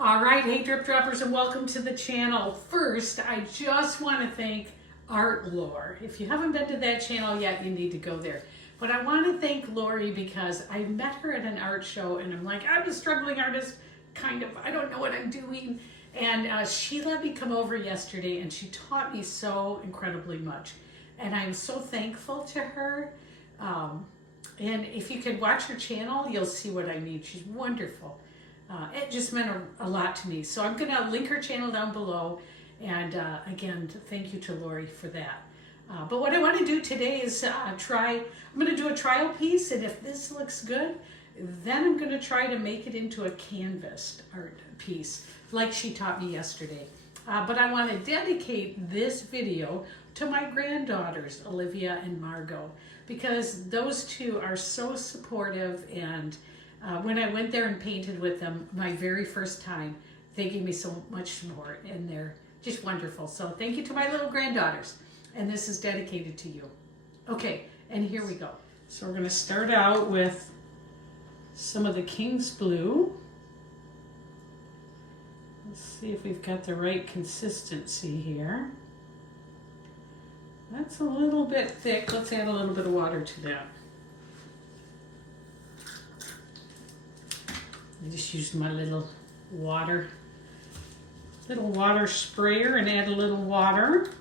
All right, hey Drip Droppers, and welcome to the channel. First, I just want to thank Art Lore. If you haven't been to that channel yet, you need to go there. But I want to thank Lori because I met her at an art show and I'm like, I'm a struggling artist, kind of, I don't know what I'm doing. And she let me come over yesterday and she taught me so incredibly much. And I'm so thankful to her. And if you could watch her channel, you'll see what I mean. She's wonderful. It just meant a lot to me. So I'm going to link her channel down below. And again, thank you to Lori for that. But what I want to do today is I'm going to do a trial piece. And if this looks good, then I'm going to try to make it into a canvas art piece like she taught me yesterday. But I want to dedicate this video to my granddaughters, Olivia and Margot, because those two are so supportive. And when I went there and painted with them my very first time, they gave me so much support and they're just wonderful. So thank you to my little granddaughters. And this is dedicated to you. Okay, and here we go. So we're going to start out with some of the King's Blue. Let's see if we've got the right consistency here. That's a little bit thick. Let's add a little bit of water to that. I just used my little water sprayer and add a little water.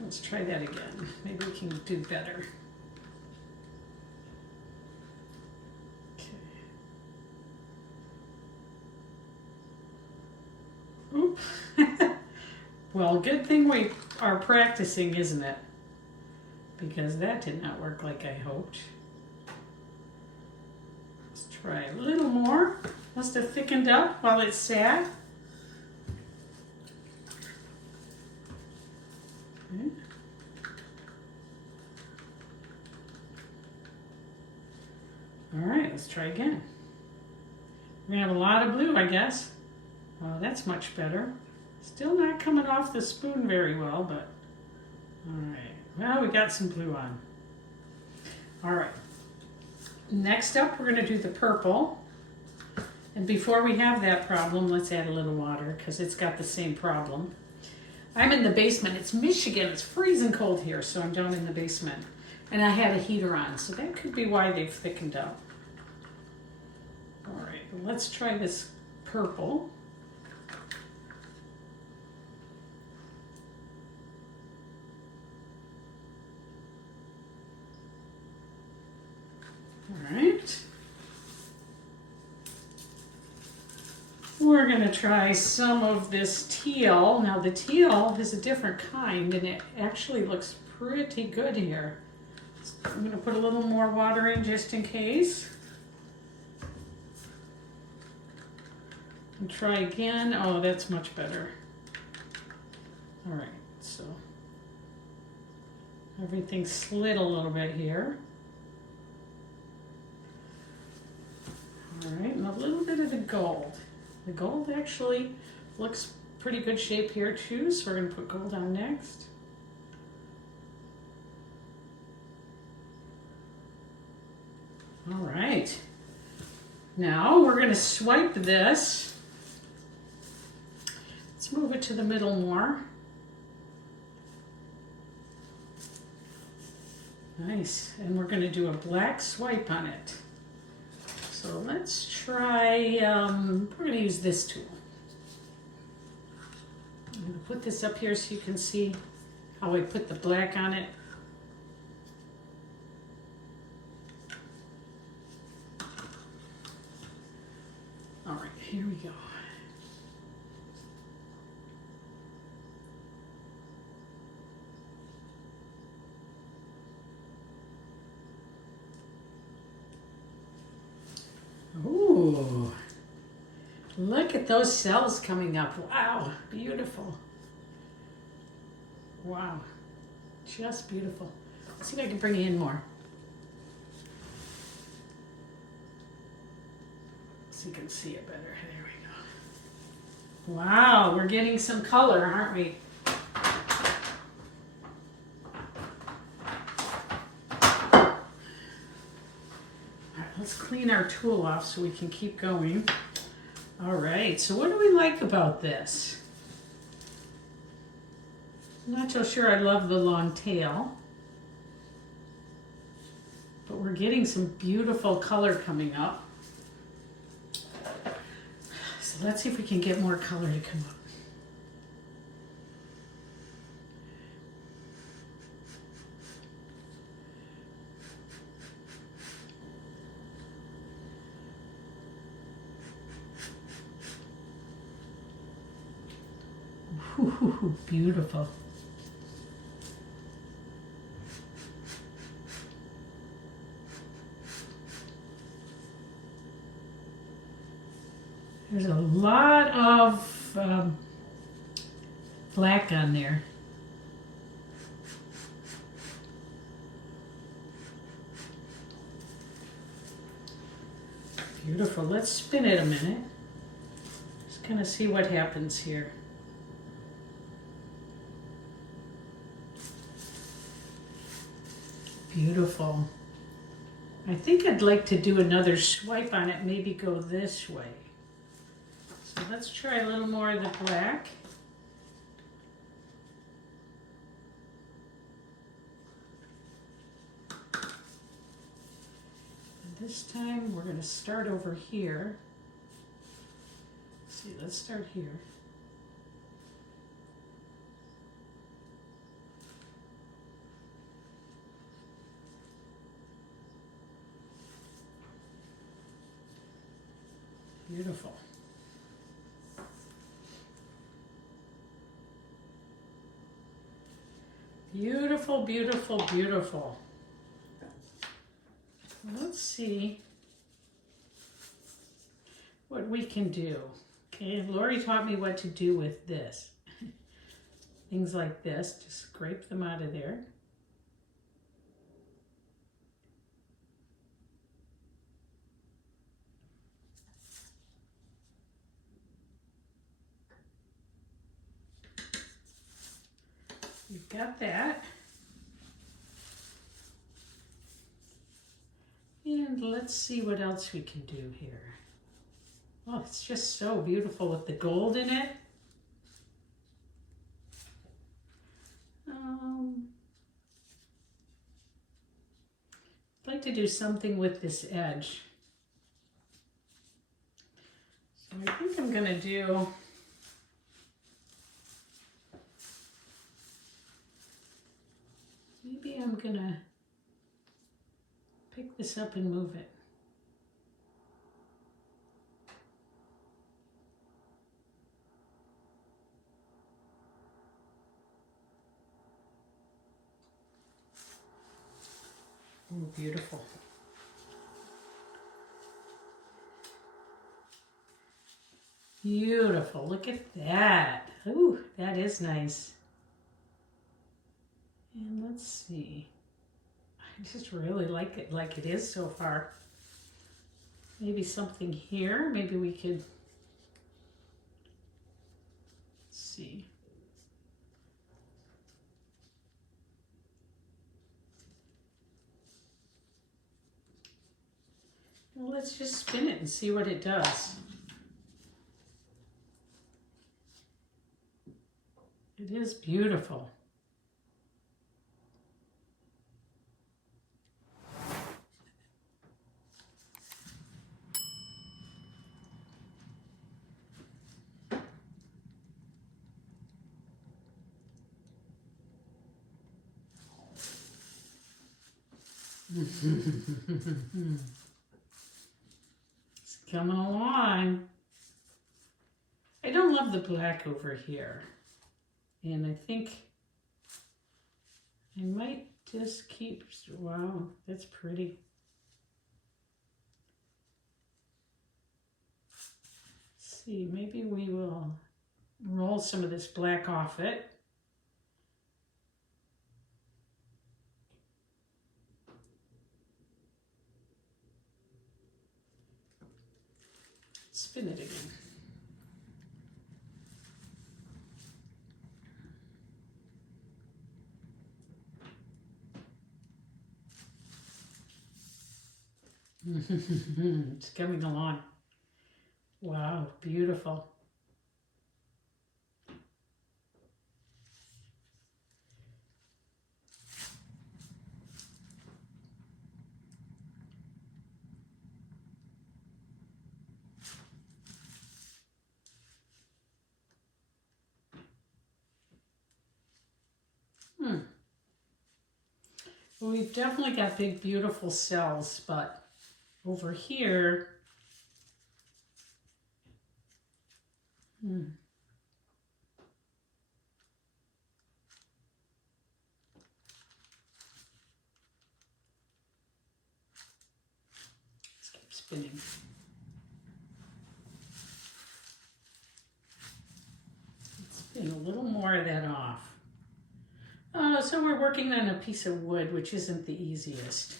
Let's try that again. Maybe we can do better. Okay. Oop. Well, good thing we are practicing, isn't it? Because that did not work like I hoped. Let's try a little more. Must have thickened up while it sat. Okay. All right, let's try again. We have a lot of blue, I guess. Oh, that's much better. Still not coming off the spoon very well, but all right. Well, we got some blue on. All right. Next up, we're going to do the purple. And before we have that problem, let's add a little water because it's got the same problem. I'm in the basement. It's Michigan. It's freezing cold here, so I'm down in the basement. And I had a heater on, so that could be why they've thickened up. All right, let's try this purple. All right. We're going to try some of this teal. Now the teal is a different kind and it actually looks pretty good here. I'm going to put a little more water in just in case. And try again. Oh, that's much better. All right, so everything slid a little bit here. All right, and a little bit of the gold. The gold actually looks pretty good shape here too, so we're going to put gold on next. All right. Now we're going to swipe this. Let's move it to the middle more. Nice. And we're going to do a black swipe on it. So let's try, we're going to use this tool. I'm going to put this up here so you can see how I put the black on it. All right, here we go. Ooh, look at those cells coming up. Wow, beautiful. Wow, just beautiful. Let's see if I can bring in more. So you can see it better. There we go. Wow, we're getting some color, aren't we? Let's clean our tool off so we can keep going. All right, so what do we like about this? I'm not so sure I love the long tail, but we're getting some beautiful color coming up. So let's see if we can get more color to come up. Ooh, beautiful. There's a lot of black on there. Beautiful. Let's spin it a minute. Just kind of see what happens here. Beautiful. I think I'd like to do another swipe on it, maybe go this way. So let's try a little more of the black. And this time we're going to start over here. Let's see, let's start here. Beautiful. Beautiful, beautiful, beautiful. Let's see what we can do. Okay, Lori taught me what to do with this. Things like this, just scrape them out of there. You've got that. And let's see what else we can do here. Oh, it's just so beautiful with the gold in it. I'd like to do something with this edge. So I think I'm going to do maybe I'm going to pick this up and move it. Oh, beautiful. Beautiful. Look at that. Ooh, that is nice. And let's see. I just really like it is so far. Maybe something here. Maybe we could, let's see. Well, let's just spin it and see what it does. It is beautiful. It's coming along. I don't love the black over here. And I think I might just keep, wow, that's pretty. Let's see, maybe we will roll some of this black off it. Spin it again. It's coming along. Wow, beautiful. Well, we've definitely got big, beautiful cells, but over here, let's keep spinning. Let's spin a little more of that off. So we're working on a piece of wood, which isn't the easiest.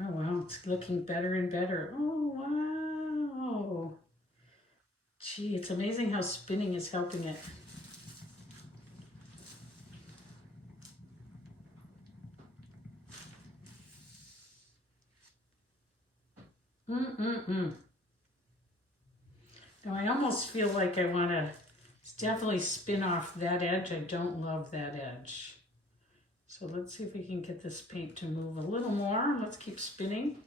Oh, wow, it's looking better and better. Oh, wow. Gee, it's amazing how spinning is helping it. Now I almost feel like I want to definitely spin off that edge. I don't love that edge. So let's see if we can get this paint to move a little more. Let's keep spinning.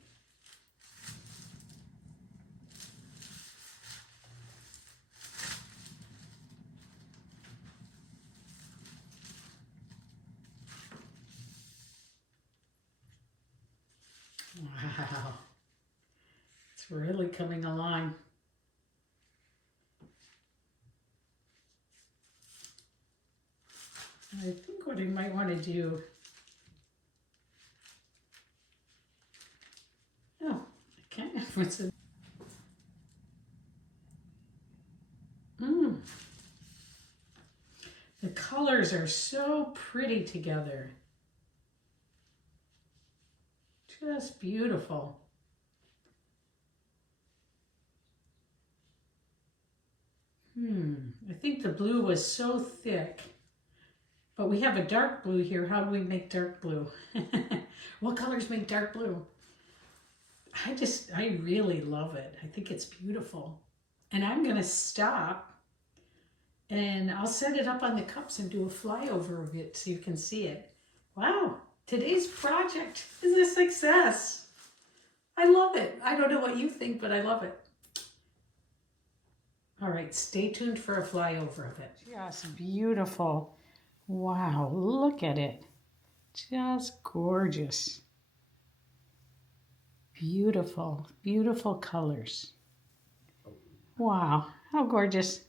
Wow, it's really coming along. I think what I might want to do, oh, I can't, what's it? The colors are so pretty together. Just beautiful. I think the blue was so thick, but we have a dark blue here. How do we make dark blue? What colors make dark blue? I really love it. I think it's beautiful. And I'm gonna stop and I'll set it up on the cups and do a flyover of it so you can see it. Wow, today's project is a success. I love it. I don't know what you think, but I love it. All right, stay tuned for a flyover of it. Just beautiful. Wow, look at it. Just gorgeous. Beautiful, beautiful colors. Wow, how gorgeous.